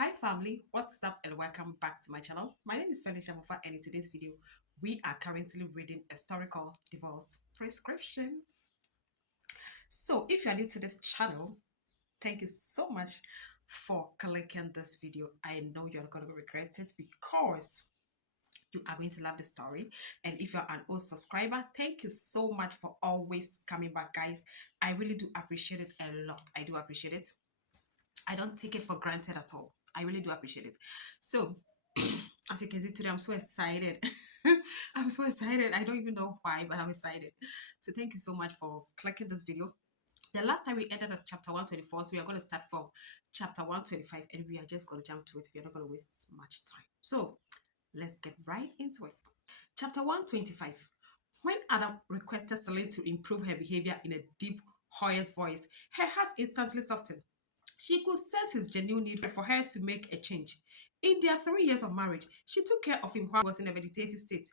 Hi family, what's up and welcome back to my channel. My name is Felicia Mofa and in today's video, we are currently reading a story called Divorce Prescription. So if you are new to this channel, thank you so much for clicking this video. I know you're not going to regret it because you are going to love the story. And if you're an old subscriber, thank you so much for always coming back, guys. I really do appreciate it a lot. I do appreciate it. I don't take it for granted at all. I really do appreciate it. So, as you can see today, I'm so excited. I'm so excited. I don't even know why, but I'm excited. So, thank you so much for clicking this video. The last time we ended at chapter 124, so we are going to start from chapter 125 and we are just going to jump to it. We are not going to waste much time. So, let's get right into it. Chapter 125. When Adam requested Celine to improve her behavior in a deep, joyous voice, her heart instantly softened. She could sense his genuine need for her to make a change. In their 3 years of marriage, she took care of him while he was in a vegetative state.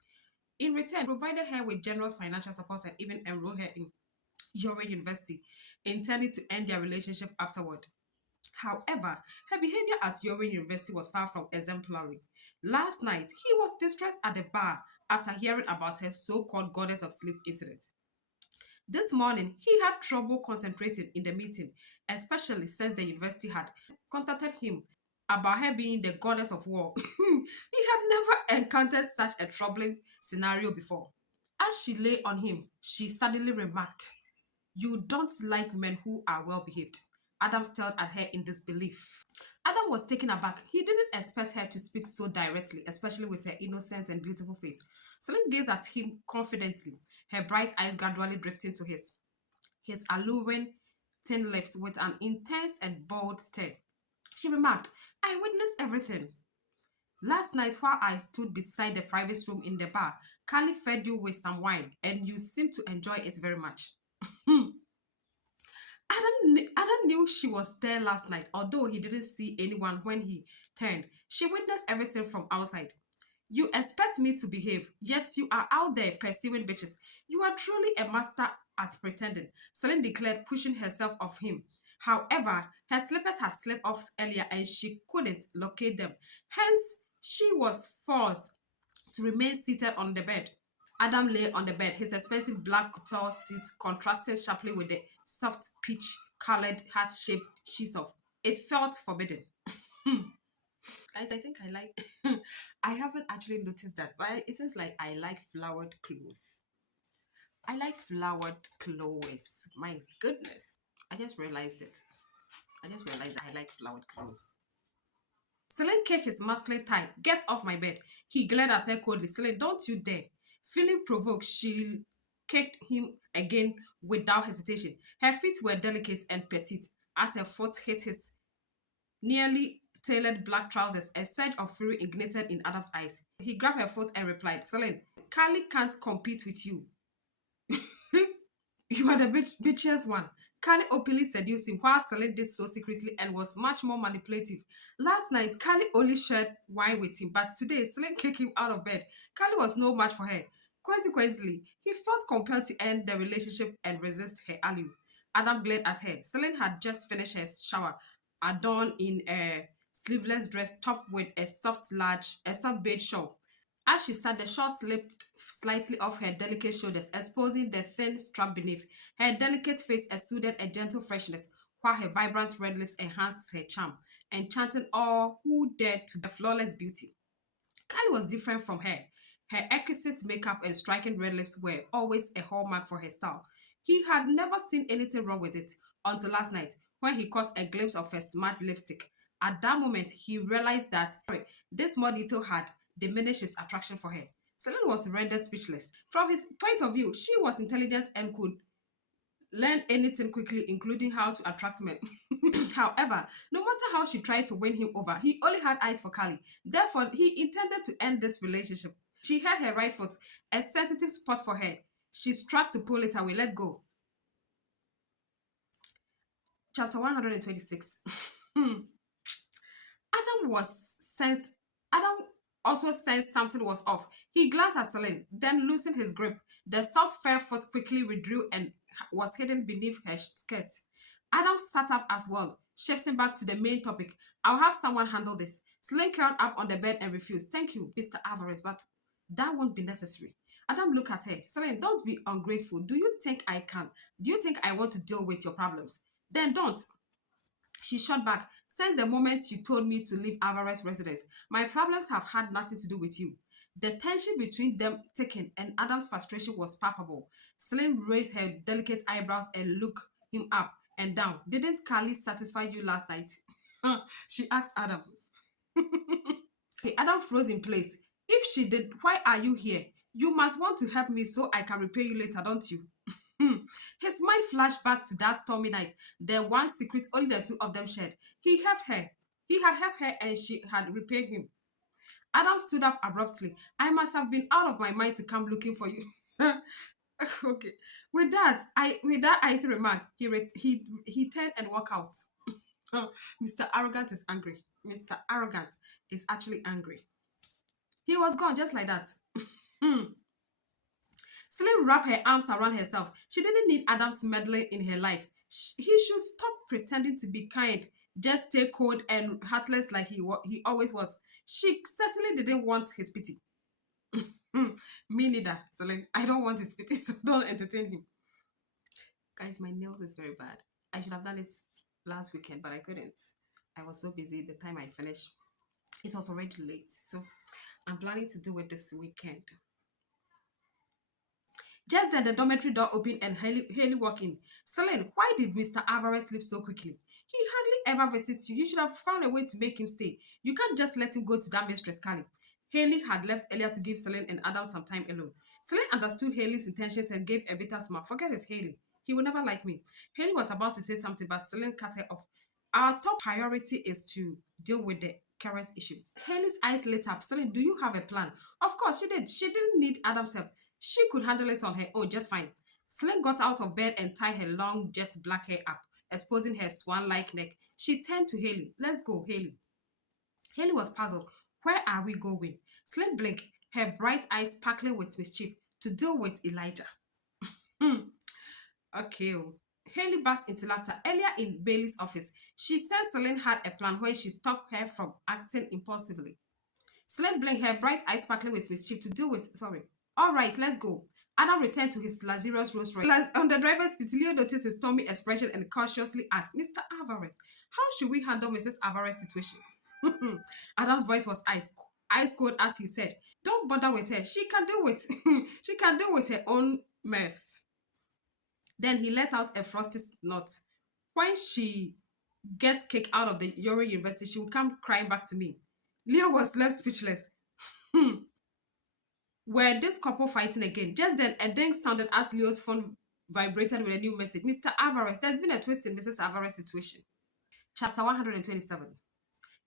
In return, provided her with generous financial support and even enrolled her in Yorin University, intending to end their relationship afterward. However, her behavior at Yorin University was far from exemplary. Last night, he was distressed at the bar after hearing about her so-called goddess of sleep incident. This morning, he had trouble concentrating in the meeting, especially since the university had contacted him about her being the goddess of war. He had never encountered such a troubling scenario before. As she lay on him, she suddenly remarked, "You don't like men who are well behaved." Adam stared at her in disbelief. Adam was taken aback. He didn't expect her to speak so directly, especially with her innocent and beautiful face. Celine gazed at him confidently, her bright eyes gradually drifting to his alluring thin lips with an intense and bold stare. She remarked, "I witnessed everything. Last night, while I stood beside the private room in the bar, Carly fed you with some wine, and you seemed to enjoy it very much." Adam knew she was there last night, although he didn't see anyone when he turned. She witnessed everything from outside. "You expect me to behave, yet you are out there pursuing bitches. You are truly a master at pretending," Celine declared, pushing herself off him. However, her slippers had slipped off earlier and she couldn't locate them. Hence, she was forced to remain seated on the bed. Adam lay on the bed, his expensive black couture suit contrasted sharply with the soft peach-colored heart-shaped sheets of. It felt forbidden. Guys, I think I like. I haven't actually noticed that, but it seems like I like flowered clothes. I like flowered clothes. My goodness. I just realized it. I just realized I like flowered clothes. Celine kicked his masculine tie. "Get off my bed." He glared at her coldly. "Celine, don't you dare." Feeling provoked, she kicked him again without hesitation. Her feet were delicate and petite as her foot hit his nearly tailored black trousers. A surge of fury ignited in Adam's eyes. He grabbed her foot and replied, "Celine, Carly can't compete with you. You are the bitchiest one." Carly openly seduced him while Celine did so secretly and was much more manipulative. Last night, Carly only shared wine with him, but today, Celine kicked him out of bed. Carly was no match for her. Consequently, he felt compelled to end the relationship and resist her allure. Adam glared at her. Celine had just finished her shower, adorned in a sleeveless dress topped with a soft beige shawl. As she sat, the shawl slipped slightly off her delicate shoulders, exposing the thin strap beneath. Her delicate face exuded a gentle freshness, while her vibrant red lips enhanced her charm, enchanting all who dared to the flawless beauty. Kylie was different from her. Her exquisite makeup and striking red lips were always a hallmark for her style. He had never seen anything wrong with it until last night when he caught a glimpse of her smart lipstick. At that moment, he realized that this small detail had diminished his attraction for her. Celine was rendered speechless. From his point of view, she was intelligent and could learn anything quickly, including how to attract men. However, no matter how she tried to win him over, he only had eyes for Carly. Therefore, he intended to end this relationship. She held her right foot, a sensitive spot for her. She struck to pull it away. "Let go." Chapter 126. Adam also sensed something was off. He glanced at Celine, then loosened his grip. The soft fair foot quickly withdrew and was hidden beneath her skirt. Adam sat up as well, Shifting back to the main topic, I'll have someone handle this. Celine curled up on the bed and refused. Thank you, Mr. Alvarez, but that won't be necessary. Adam looked at her. Celine, don't be ungrateful. Do you think I can? Do you think I want to deal with your problems? Then don't. She shot back. Since the moment you told me to leave Alvarez residence, my problems have had nothing to do with you. The tension between them thickened, and Adam's frustration was palpable. Celine raised her delicate eyebrows and looked him up and down. Didn't Carly satisfy you last night? She asked Adam. Okay, Adam froze in place. If she did, why are you here? You must want to help me so I can repay you later, don't you? His mind flashed back to that stormy night, the one secret only the two of them shared. He helped her. He had helped her and she had repaid him. Adam stood up abruptly. I must have been out of my mind to come looking for you. Okay. With that icy remark, he turned and walked out. Mr. Arrogant is angry. Mr. Arrogant is actually angry. He was gone just like that. Celine wrapped her arms around herself. She didn't need Adam's meddling in her life. He should stop pretending to be kind, just stay cold and heartless like he always was. She certainly didn't want his pity. Me neither, Celine. I don't want his pity, so don't entertain him. Guys, my nails is very bad. I should have done it last weekend, but I couldn't. I was so busy. The time I finished, it was already late. So I'm planning to do it this weekend. Just then, the dormitory door opened and Haley walked in. Celine, why did Mr. Alvarez leave so quickly? He hardly ever visits you. You should have found a way to make him stay. You can't just let him go to that mistress, Carly. Haley had left earlier to give Celine and Adam some time alone. Celine understood Haley's intentions and gave a bitter smile. Forget it, Haley. He will never like me. Haley was about to say something, but Celine cut her off. Our top priority is to deal with the current issue. Haley's eyes lit up. Celine, do you have a plan? Of course, she did. She didn't need Adam's help. She could handle it on her own just fine. Celine got out of bed and tied her long jet black hair up, exposing her swan-like neck. She turned to Haley. Let's go, Haley. Haley was puzzled. Where are we going? Celine blinked, her bright eyes sparkling with mischief, to deal with Elijah. Hmm. Okay. Haley burst into laughter. Earlier in Bailey's office, she said Celine had a plan when she stopped her from acting impulsively. Celine blinked, her bright eyes sparkling with mischief, to deal with. Sorry. All right, let's go. Adam returned to his Lazarus Rolls Royce. On the driver's seat, Leo noticed his stormy expression and cautiously asked, Mr. Alvarez, how should we handle Mrs. Alvarez's situation? Adam's voice was ice cold as he said, don't bother with her. She can deal with she can deal with her own mess. Then he let out a frosty snort. When she gets kicked out of the Yoru University, she will come crying back to me. Leo was left speechless. Were this couple fighting again? Just then, a ding sounded as Leo's phone vibrated with a new message. Mr. Alvarez, there's been a twist in Mrs. Alvarez's situation. Chapter 127.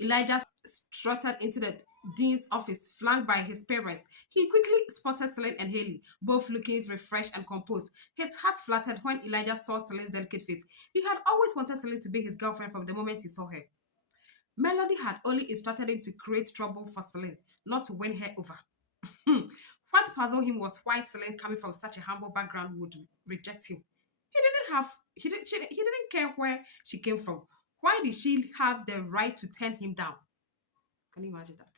Elijah strutted into the dean's office, flanked by his parents. He quickly spotted Celine and Haley, both looking refreshed and composed. His heart fluttered when Elijah saw Celine's delicate face. He had always wanted Celine to be his girlfriend from the moment he saw her. Melody had only instructed him to create trouble for Celine, not to win her over. What puzzled him was why Celine, coming from such a humble background, would reject him. He didn't care where she came from. Why did she have the right to turn him down? Can you imagine that?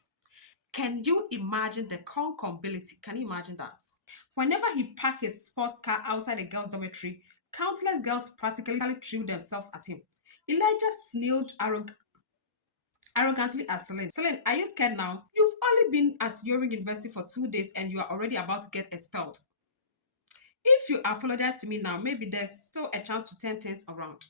Can you imagine the concomitancy? Can you imagine that? Whenever he parked his sports car outside the girls' dormitory, countless girls practically threw themselves at him. Elijah sneered arrogantly at Celine. Celine, are you scared now? You've only been at Yoru University for 2 days and you are already about to get expelled. If you apologize to me now, maybe there's still a chance to turn things around.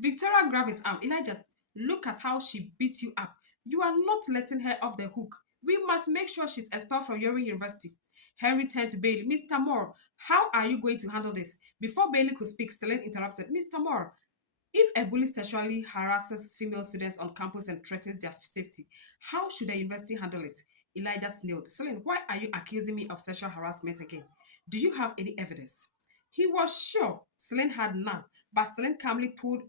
Victoria grabbed his arm. Elijah, look at how she beat you up. You are not letting her off the hook. We must make sure she's expelled from Yoru University. Henry turned to Bailey. Mr. Moore, how are you going to handle this? Before Bailey could speak, Celine interrupted. Mr. Moore, if a bully sexually harasses female students on campus and threatens their safety, how should the university handle it? Elijah sneered. Celine, why are you accusing me of sexual harassment again? Do you have any evidence? He was sure Celine had none, but Celine calmly pulled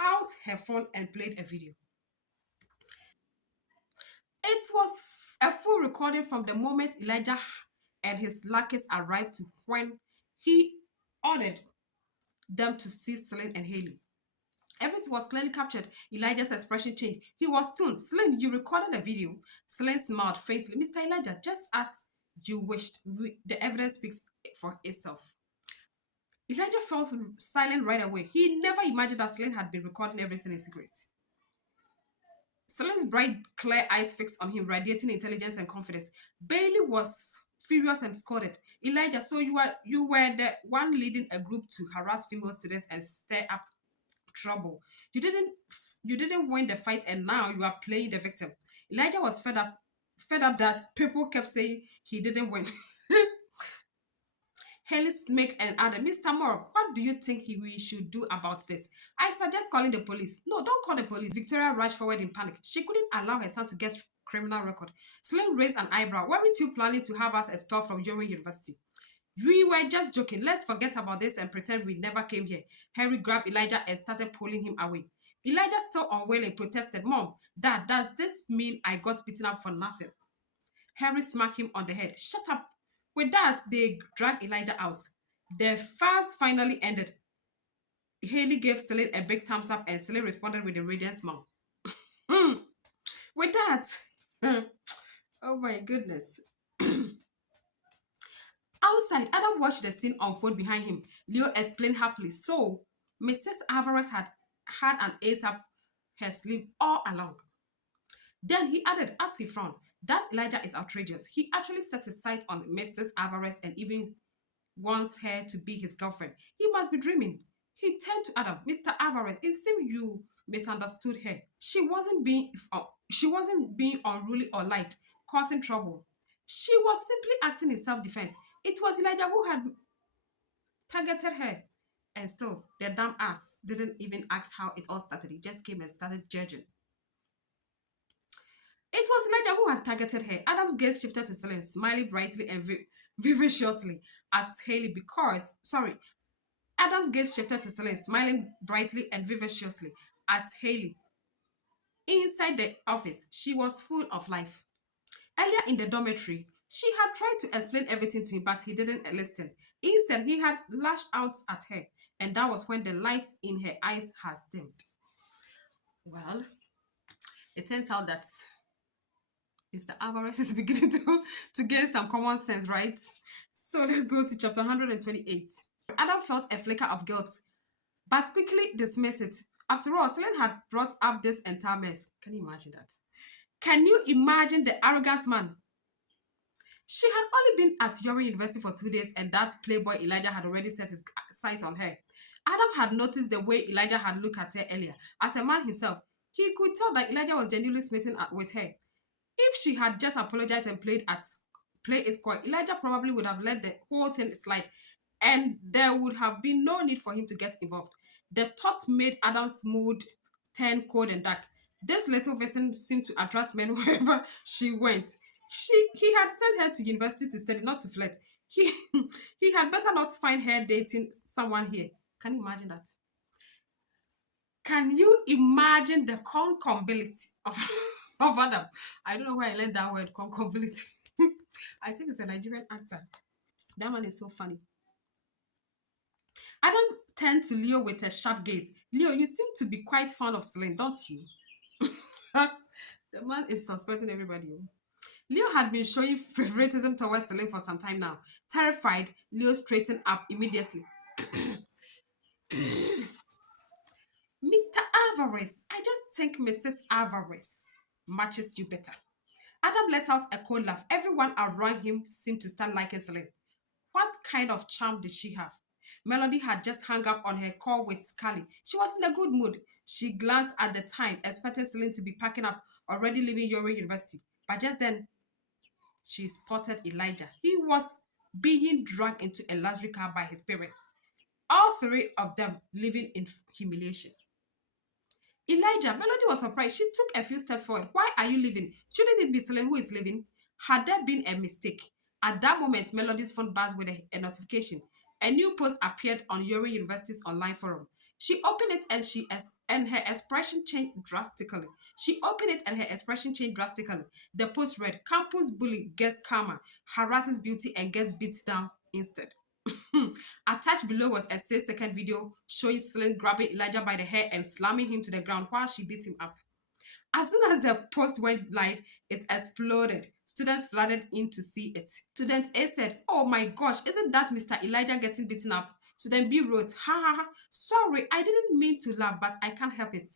out her phone and played a video. It was a full recording from the moment Elijah and his lackeys arrived to when he ordered them to see Celine and Haley. Everything was clearly captured. Elijah's expression changed. He was stunned. Celine, you recorded a video. Celine smiled faintly. Mr. Elijah, just as you wished. The evidence speaks for itself. Elijah fell silent right away. He never imagined that Celine had been recording everything in secret. Celine's bright, clear eyes fixed on him, radiating intelligence and confidence. Bailey was furious and scolded. Elijah, so you were the one leading a group to harass female students and stir up trouble. You didn't you didn't win the fight and now you are playing the victim. Elijah was fed up that people kept saying he didn't win. Haley smirked and added, Mr. Moore, what do you think we should do about this? I suggest calling the police. No, don't call the police. Victoria rushed forward in panic. She couldn't allow her son to get criminal record. Slim raised an eyebrow. Weren't you planning to have us expelled from Yorin University? We were just joking. Let's forget about this and pretend we never came here. Harry grabbed Elijah and started pulling him away. Elijah, still unwilling, protested, Mom, Dad, does this mean I got beaten up for nothing? Harry smacked him on the head. Shut up. With that, they dragged Elijah out. The fast finally ended. Haley gave Celine a big thumbs up and Celine responded with a radiant smile. Hmm. With that, oh my goodness. Outside, Adam watched the scene unfold behind him. Leo explained happily. So, Mrs. Alvarez had had an ace up her sleeve all along. Then he added, as he frowned, that Elijah is outrageous. He actually set his sights on Mrs. Alvarez and even wants her to be his girlfriend. He must be dreaming. He turned to Adam. Mr. Alvarez, it seems you misunderstood her. She wasn't being unruly or light, causing trouble. She was simply acting in self-defense. It was Elijah who had targeted her. And still, the damn ass didn't even ask how it all started. He just came and started judging. It was Elijah who had targeted her. Adam's gaze shifted to Celine, smiling brightly and vivaciously at Haley Adam's gaze shifted to Celine, smiling brightly and vivaciously at Haley. Inside the office, she was full of life. Earlier in the dormitory, she had tried to explain everything to him, but he didn't listen. Instead, he had lashed out at her, and that was when the light in her eyes has dimmed. Well, it turns out that Mr. Alvarez is beginning to gain some common sense, right? So let's go to chapter 128. Adam felt a flicker of guilt, but quickly dismissed it. After all, Celine had brought up this entire mess. Can you imagine that? Can you imagine the arrogant man? She had only been at Yorin University for 2 days, and that playboy Elijah had already set his sights on her. Adam had noticed the way Elijah had looked at her earlier. As a man himself, he could tell that Elijah was genuinely smitten with her. If she had just apologized and play it coy, Elijah probably would have let the whole thing slide, and there would have been no need for him to get involved. The thought made Adam's mood turn cold and dark. This little vixen seemed to attract men wherever she went. He had sent her to university to study, not to flirt. He he had better not find her dating someone here. Can you imagine that? Can you imagine the concombility of Adam? I don't know where I learned that word, concombility. I think it's a Nigerian actor. That man is so funny. Adam turned to Leo with a sharp gaze. Leo, you seem to be quite fond of Celine, don't you? The man is suspecting everybody. Leo had been showing favoritism towards Celine for some time now. Terrified, Leo straightened up immediately. Mr. Alvarez, I just think Mrs. Alvarez matches you better. Adam let out a cold laugh. Everyone around him seemed to start liking Celine. What kind of charm did she have? Melody had just hung up on her call with Scully. She was in a good mood. She glanced at the time, expecting Celine to be packing up, already leaving Yorin University. But just then, she spotted Elijah. He was being dragged into a luxury car by his parents, all three of them living in humiliation. Elijah, Melody was surprised. She took a few steps forward. Why are you leaving? Shouldn't it be Celine who is leaving? Had there been a mistake? At that moment, Melody's phone buzzed with a notification. A new post appeared on Yorin University's online forum. She opened it and her expression changed drastically. The post read, Campus bully gets karma, harasses beauty and gets beat down instead. Attached below was a 6-second video showing Celine grabbing Elijah by the hair and slamming him to the ground while she beat him up. As soon as the post went live, it exploded. Students flooded in to see it. Student A said, "Oh my gosh, isn't that Mr. Elijah getting beaten up?" Student B wrote, "Ha ha ha, sorry, I didn't mean to laugh, but I can't help it.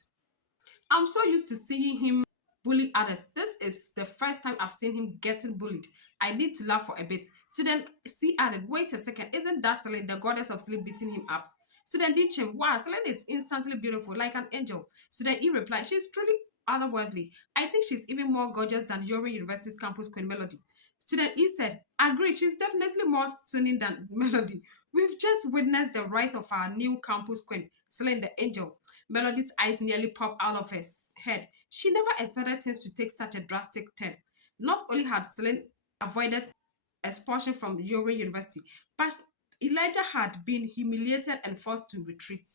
I'm so used to seeing him bully others. This is the first time I've seen him getting bullied. I need to laugh for a bit." Student C added, "Wait a second, isn't that Celine, the goddess of sleep, beating him up?" Student D chimed, "Wow, Celine is instantly beautiful, like an angel." Student E replied, "She's truly otherworldly. I think she's even more gorgeous than Yorin University's campus queen Melody." Student E said, "Agreed, she's definitely more stunning than Melody. We've just witnessed the rise of our new campus queen, Celine the angel." Melody's eyes nearly popped out of her head. She never expected things to take such a drastic turn. Not only had Celine avoided expulsion from Yorin University, but Elijah had been humiliated and forced to retreat.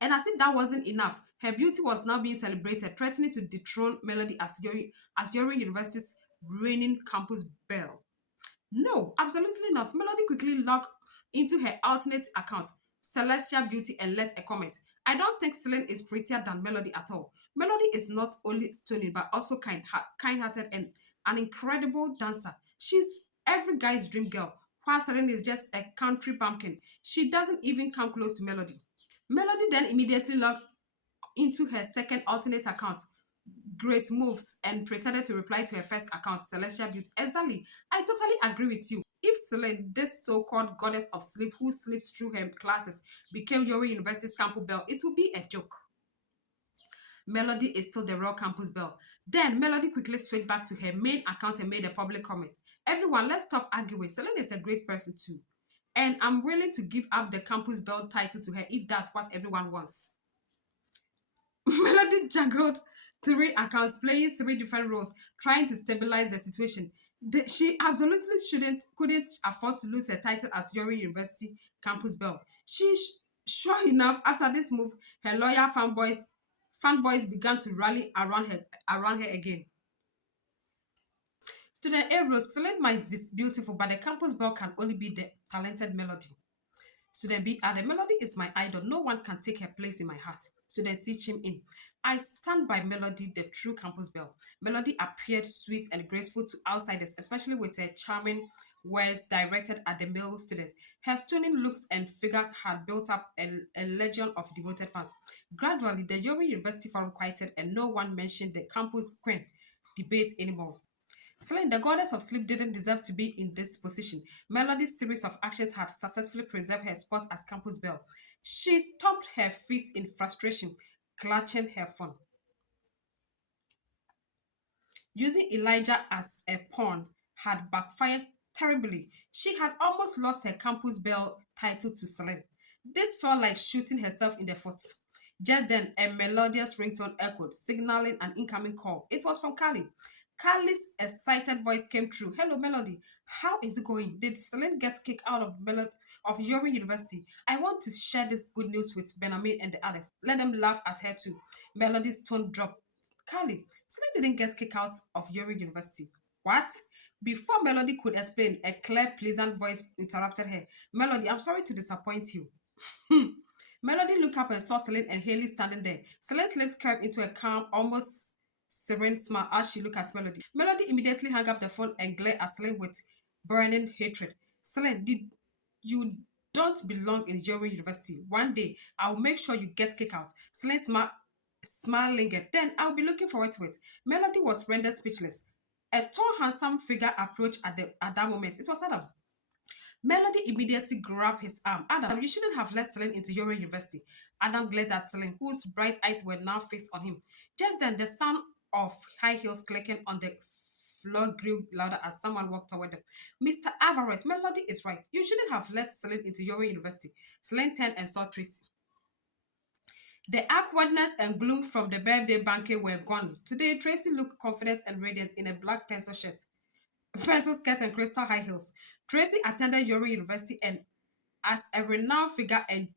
And as if that wasn't enough, her beauty was now being celebrated, threatening to dethrone Melody as Yorin University's reigning campus belle. No, absolutely not. Melody quickly logged into her alternate account, Celestial Beauty, and left a comment. "I don't think Celine is prettier than Melody at all. Melody is not only stunning but also kind-hearted and an incredible dancer. She's every guy's dream girl, while Celine is just a country pumpkin. She doesn't even come close to Melody." Melody then immediately logged into her second alternate account, Grace Moves, and pretended to reply to her first account, Celestial Beauty. "Exactly. I totally agree with you. If Celine, this so-called goddess of sleep who sleeps through her classes, became Yorin University's campus belle, it would be a joke. Melody is still the real campus belle." Then Melody quickly switched back to her main account and made a public comment. "Everyone, let's stop arguing. Celine is a great person too. And I'm willing to give up the campus belle title to her if that's what everyone wants." Melody juggled 3 accounts, playing 3 different roles, trying to stabilize the situation. She absolutely couldn't afford to lose her title as Yorin University campus belle. Sure enough, after this move, her lawyer fanboys began to rally around her again. Student A wrote, "Celine might be beautiful, but the campus belle can only be the talented Melody." Student B added, "Melody is my idol. No one can take her place in my heart." Student C chimed in, "I stand by Melody, the true campus belle." Melody appeared sweet and graceful to outsiders, especially with her charming words directed at the male students. Her stunning looks and figure had built up a legion of devoted fans. Gradually, the Yobe University forum quieted and no one mentioned the campus queen debate anymore. Celine, the goddess of sleep, didn't deserve to be in this position. Melody's series of actions had successfully preserved her spot as campus belle. She stomped her feet in frustration, clutching her phone. Using Elijah as a pawn had backfired terribly. She had almost lost her campus belle title to Celine. This felt like shooting herself in the foot. Just then, a melodious ringtone echoed, signaling an incoming call. It was from Carly. Carly's excited voice came through. "Hello, Melody. How is it going? Did Celine get kicked out of Yorin University? I want to share this good news with Benjamin and the others. Let them laugh at her too." Melody's tone dropped. "Carly, Celine didn't get kicked out of Yorin University." "What?" Before Melody could explain, a clear, pleasant voice interrupted her. "Melody, I'm sorry to disappoint you." Hmm. Melody looked up and saw Celine and Haley standing there. Celine's lips curved into a calm, almost serene smile as she looked at Melody. Melody immediately hung up the phone and glared at Celine with burning hatred. "Celine, did you don't belong in Yorin University. One day, I'll make sure you get kicked out." Celine's smile lingered. "Then I'll be looking forward to it." Melody was rendered speechless. A tall, handsome figure approached at that moment. It was Adam. Melody immediately grabbed his arm. "Adam, you shouldn't have let Celine into Yorin University." Adam glared at Celine, whose bright eyes were now fixed on him. Just then, the sound of high heels clicking on the floor grew louder as someone walked toward them. "Mr. Alvarez, Melody is right. You shouldn't have let Celine into Yorin University." Celine turned and saw Tracy. The awkwardness and gloom from the birthday banquet were gone. Today, Tracy looked confident and radiant in a black pencil skirt and crystal high heels. Tracy attended Yorin University and as a renowned figure and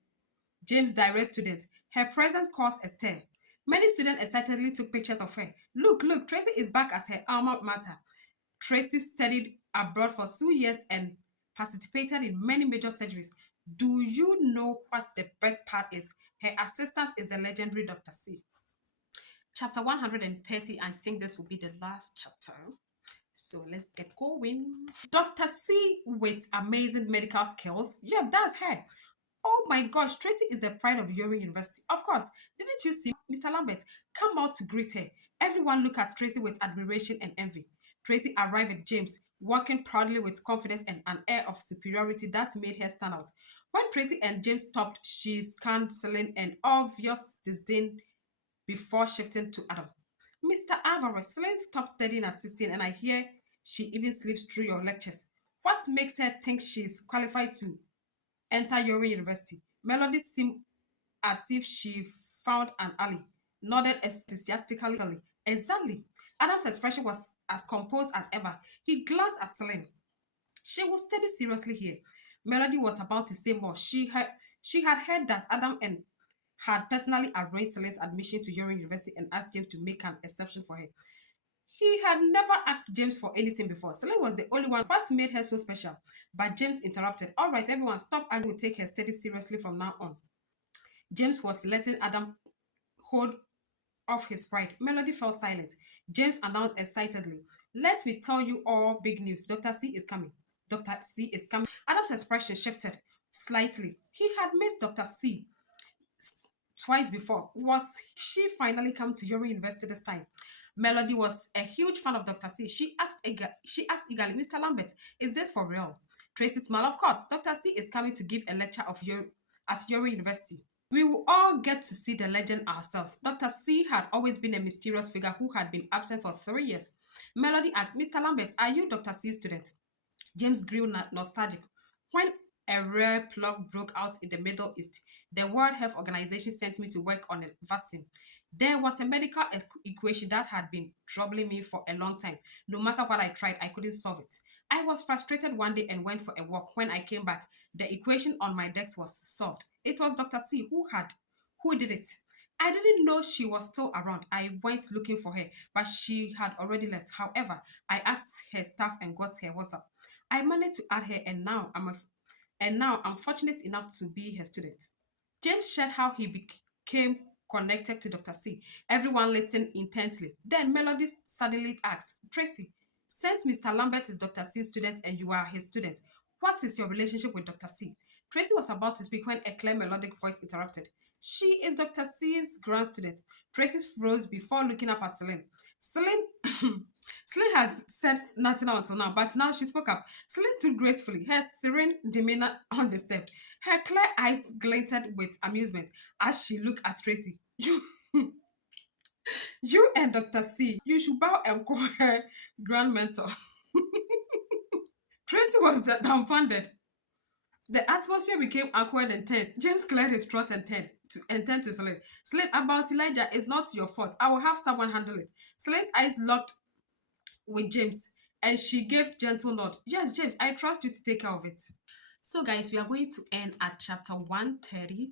James Direct student, her presence caused a stir. Many students excitedly took pictures of her. Look, Tracy is back at her alma mater." Tracy studied abroad for 2 years and participated in many major surgeries. Do you know what the best part is? Her assistant is the legendary Dr. C. Chapter 130, I think this will be the last chapter. So let's get going. Dr. C with amazing medical skills. Yeah, that's her. Oh my gosh, Tracy is the pride of Yori University. Of course, didn't you see Mr. Lambert come out to greet her? Everyone looked at Tracy with admiration and envy. Tracy arrived at James, walking proudly with confidence and an air of superiority that made her stand out. When Tracy and James stopped, she scanned Celine in obvious disdain before shifting to Adam. Mr. Alvarez, Celine stopped studying at 16 and I hear she even sleeps through your lectures. What makes her think she's qualified to enter Yori University? Melody seemed as if she found an ally, nodded enthusiastically. Exactly. Adam's expression was as composed as ever. He glanced at Celine. She will study seriously here. Melody was about to say more. She had heard that Adam and had personally arranged Celine's admission to Yori University and asked James to make an exception for her. He had never asked James for anything before. Celine was the only one. What made her so special? But James interrupted. All right, everyone, stop arguing. We'll take her study seriously from now on. James was letting Adam hold off his pride. Melody fell silent. James announced excitedly, let me tell you all big news. Dr. C is coming. Dr. C is coming. Adam's expression shifted slightly. He had missed Dr. C twice before. Was she finally come to Yori University this time? Melody was a huge fan of Dr. C. She asked eagerly, Mr. Lambert, is this for real? Tracy smiled, of course. Dr. C is coming to give a lecture at Yori University. We will all get to see the legend ourselves. Dr. C had always been a mysterious figure who had been absent for 3 years. Melody asked, Mr. Lambert, are you Dr. C's student? James grew nostalgic. When a rare plague broke out in the Middle East, the World Health Organization sent me to work on a vaccine. There was a medical equation that had been troubling me for a long time. No matter what I tried, I couldn't solve it. I was frustrated one day and went for a walk. When I came back, the equation on my desk was solved. It was Dr. C who did it. I didn't know she was still around. I went looking for her, but she had already left. However, I asked her staff and got her WhatsApp. I managed to add her, and now I'm fortunate enough to be her student. James shared how he became connected to Dr. C. Everyone listened intently. Then Melody suddenly asked, Tracy, since Mr. Lambert is Dr. C's student and you are his student, what is your relationship with Dr. C? Tracy was about to speak when a clear melodic voice interrupted. She is Dr. C's grand student. Tracy froze before looking up at Celine. Celine, Celine had said nothing until now, but now she spoke up. Celine stood gracefully, her serene demeanor undisturbed. Her clear eyes glinted with amusement as she looked at Tracy. You and Dr. C, you should bow and call her grand mentor. Tracy was dumbfounded. The atmosphere became awkward and tense. James cleared his throat and turned to Celine. Celine, about Elijah is not your fault. I will have someone handle it. Celine's eyes locked with James and she gave gentle nod. Yes, James, I trust you to take care of it. So guys, we are going to end at chapter 130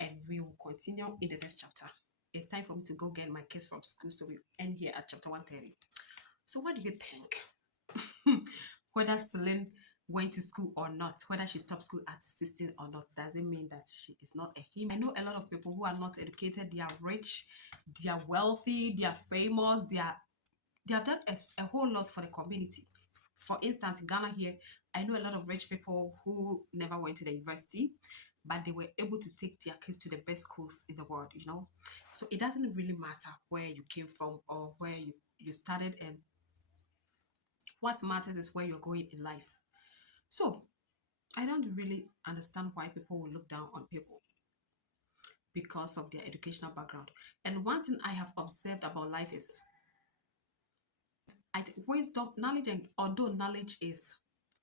and we will continue in the next chapter. It's time for me to go get my kids from school, so we end here at chapter 130. So what do you think? Whether Celine went to school or not, whether she stopped school at 16 or not, doesn't mean that she is not a human. I know a lot of people who are not educated, they are rich, they are wealthy, they are famous, they have done a whole lot for the community. For instance, in Ghana here, I know a lot of rich people who never went to the university, but they were able to take their kids to the best schools in the world, you know. So it doesn't really matter where you came from or where you started, and what matters is where you're going in life. So I don't really understand why people will look down on people because of their educational background. And one thing I have observed about life is I think wisdom, knowledge, and although knowledge is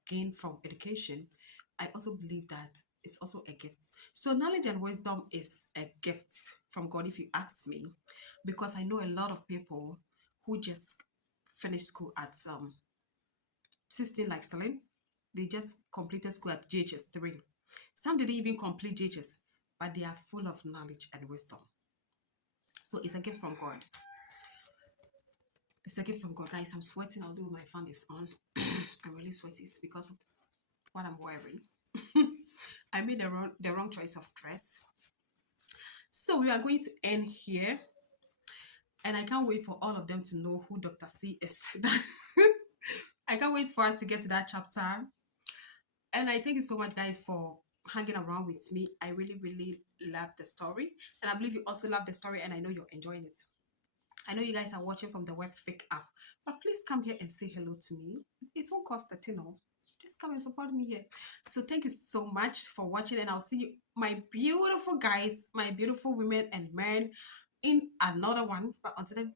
gained from education, I also believe that it's also a gift. So knowledge and wisdom is a gift from God, if you ask me, because I know a lot of people who just finished school at 16, like Celine. They just completed school at JHS 3. Some didn't even complete JHS, but they are full of knowledge and wisdom. So it's a gift from God. It's a gift from God. Guys, I'm sweating, although my fan is on. I'm really sweaty. It's because of what I'm wearing. I made the wrong choice of dress. So we are going to end here. And I can't wait for all of them to know who Dr. C is. I can't wait for us to get to that chapter. And I thank you so much, guys, for hanging around with me. I really, really love the story. And I believe you also love the story, and I know you're enjoying it. I know you guys are watching from the Webfic app, but please come here and say hello to me. It won't cost a tin. Just come and support me here. So thank you so much for watching, and I'll see you, my beautiful guys, my beautiful women and men, in another one. But until then,